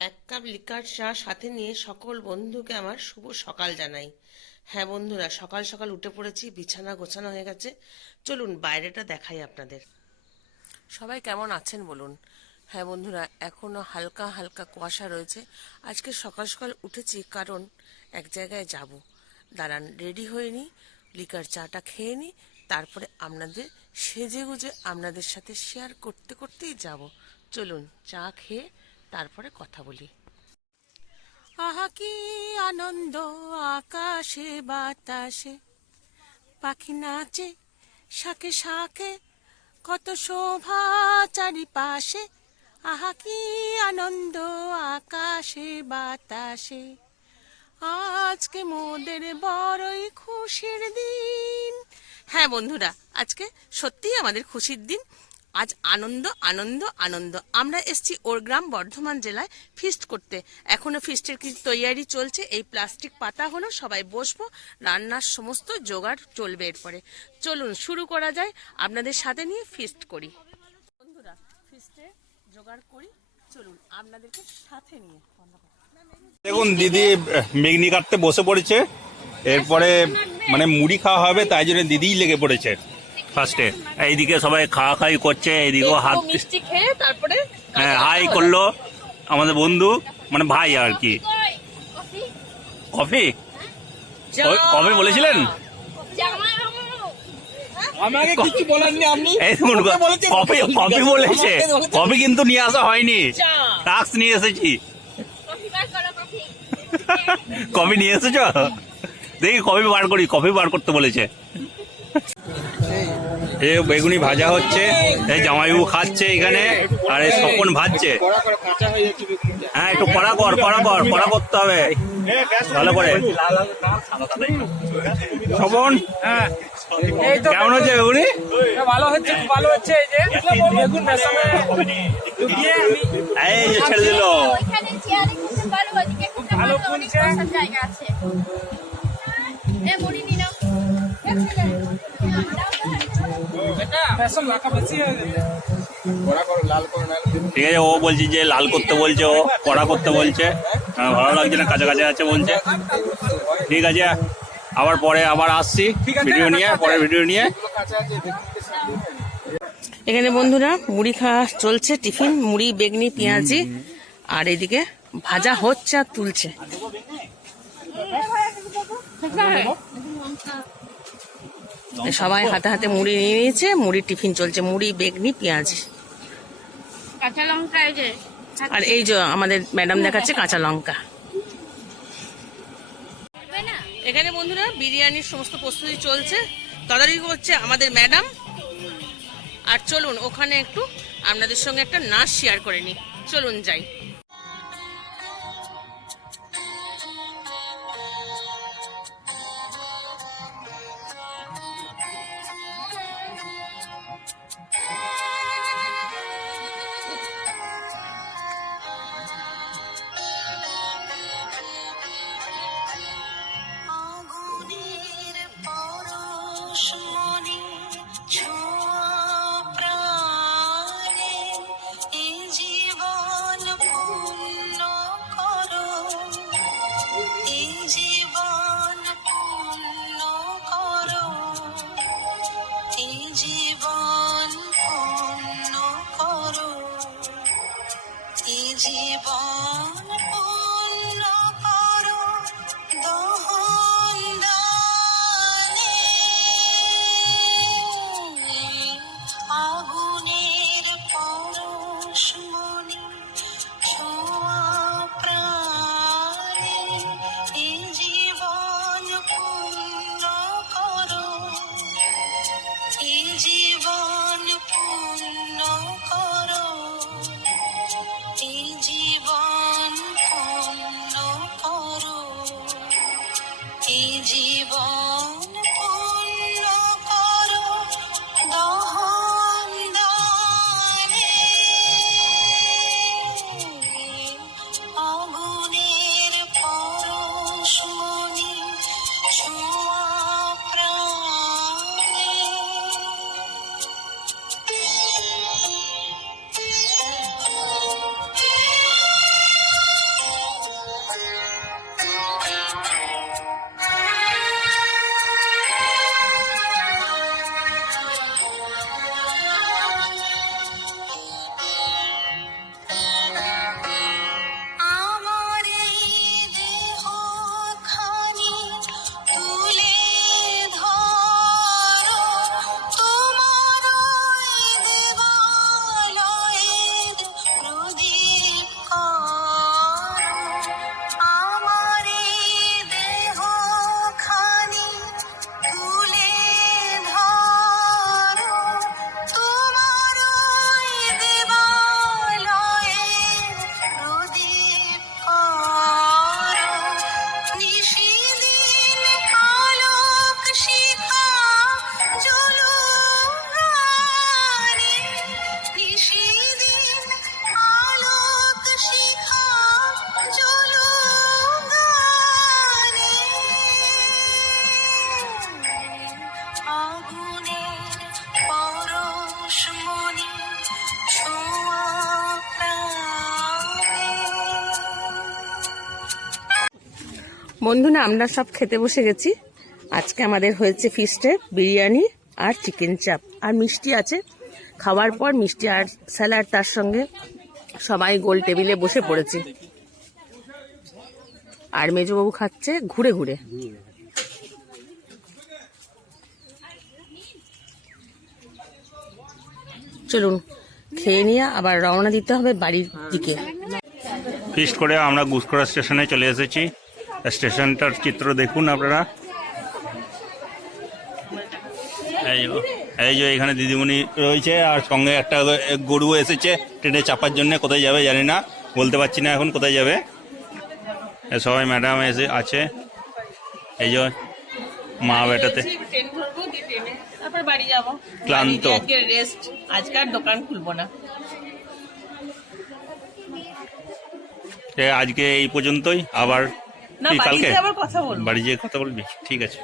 এক cup liquor চা সাথে নিয়ে সকল বন্ধুকে আমার শুভ সকাল জানাই। হ্যাঁ বন্ধুরা, সকাল সকাল উঠে পড়েছি, বিছানা গোছানো হয়ে গেছে। চলুন বাইরেটা দেখাই আপনাদের। সবাই কেমন আছেন বলুন? হ্যাঁ বন্ধুরা, এখনও হালকা হালকা কুয়াশা রয়েছে। আজকে সকাল সকাল উঠেছি কারণ এক জায়গায় যাব। দাঁড়ান, রেডি হয়ে নি, লিকার চাটা খেয়ে নি, তারপরে আপনাদের সেজে গুজে আপনাদের সাথে শেয়ার করতে করতেই যাব। চলুন, চা খেয়ে তারপরে কথা বলি। আহা কি আনন্দ আকাশে বাতাসে। পাখি নাচে শাকে শাকে কত শোভা চারিপাশে। আহা কি আনন্দ আকাশে বাতাসে। আজকে মোদের বড়ই খুশির দিন। হ্যাঁ বন্ধুরা আজকে সত্যিই আমাদের খুশির দিন। আজ আনন্দ আনন্দ আনন্দ। আমরা এসছি ওর গ্রাম বর্ধমান জেলায় ফিস্ট করতে। এখনও ফিস্টের কিছু তৈয়ারি চলছে। এই প্লাস্টিক পাতা হলো সবাই বসবো রান্নার সমস্ত জোগাড় চলবে এরপরে। চলুন শুরু করা যায়। আপনাদের সাথে নিয়ে ফিস্ট করি। বন্ধুরা ফিস্টে জোগাড় করি। চলুন আপনাদেরকে সাথে নিয়ে। দেখুন দিদি মেঘনি কাটতে বসে পড়েছে। এরপরে মানে মুড়ি খাওয়া হবে তাই জন্য দিদিই লেগে পড়েছে। ফার্স্টে এইদিকে সবাই খাওয়া খাই করছে এইদিকেও হাত মিষ্টি খেয়ে তারপরে হ্যাঁ হাই করল আমাদের বন্ধু মানে ভাই আর কি। কফি? কফি বলেছিলেন? আমাকে কিছু বলেননি আপনি? কফি কফি বলেছে। কফি কিন্তু নিয়ে আসা হয়নি। টাক্স নিয়ে এসেছি। কফি নিয়ে এসেছ? দেখি কফি বার করি কফি বার করতে বলেছে। এ বেগুনি ভাজা হচ্ছে এই জামাইবাবু খাচ্ছে এখানে আর এই স্বপন ভাজছে। কড়া করে কাঁচা হয়ে যাচ্ছে বেগুনটা হ্যাঁ একটু কড়া কর কড়া কর কড়া করতে হবে। ভালো করে। স্বপন এই কেমন হচ্ছে বেগুনি? ভালো হচ্ছে ভালো হচ্ছে এই যে বেগুন এই ছেড়ে দিল। ভালো জায়গা আছে। ঠিক আছে ও বলছি যে লাল করতে বলছে ও কড়া করতে বলছে। হ্যাঁ, ভালো লাগছে না কাছে কাছে আছে বলছে। ঠিক আছে আবার পরে আবার আসছি ভিডিও নিয়ে পরে ভিডিও নিয়ে। এখানে বন্ধুরা মুড়ি খাওয়া চলছে টিফিন মুড়ি বেগনি পেঁয়াজি আর এদিকে ভাজা হচ্ছে আর তুলছে। সবাই হাতে হাতে মুড়ি নিয়ে নিয়েছে মুড়ি টিফিন চলছে মুড়ি বেগনি পেঁয়াজ। কাঁচা লঙ্কা এই যে আর এই যে আমাদের ম্যাডাম দেখাচ্ছে কাঁচা লঙ্কা। এখানে বন্ধুরা বিরিয়ানির সমস্ত প্রস্তুতি চলছে তদারকি করছে আমাদের ম্যাডাম। আর চলুন ওখানে একটু আপনাদের সঙ্গে একটা নাচ শেয়ার করে নিই। চলুন যাই। বন্ধুরা, আমরা সব খেতে বসে গেছি। আজকে আমাদের হয়েছে ফিস্টে বিরিয়ানি আর চিকেন চাপ আর মিষ্টি আছে। খাওয়ার পর মিষ্টি আর স্যালাড তার সঙ্গে সবাই গোল টেবিলে বসে পড়েছি। আর মেজবাবু খাচ্ছে ঘুরে ঘুরে। চলুন, খেয়ে নিয়ে আবার রওনা দিতে হবে বাড়ির দিকে। ফিস্ট করে আমরা গুসকরা স্টেশনে চলে এসেছি। স্টেশনটার চিত্র দেখুন আপনারা। এই যে- এই যে এখানে দিদিমণি রয়েছে আর সঙ্গে একটা গরু এসেছে ট্রেনে চাপার জন্য। কোথায় যাবে জানি না বলতে পারছি না এখন কোথায় যাবে। সবাই ম্যাডাম এসে আছে। এই যে মা বেটাতে। ক্লান্ত। দোকান খুলবো না। আজকে এই পর্যন্তই। আবার না কালকে? গিয়ে আবার কথা বলব। বাড়ি যেয়ে কথা বলবি? ঠিক আছে।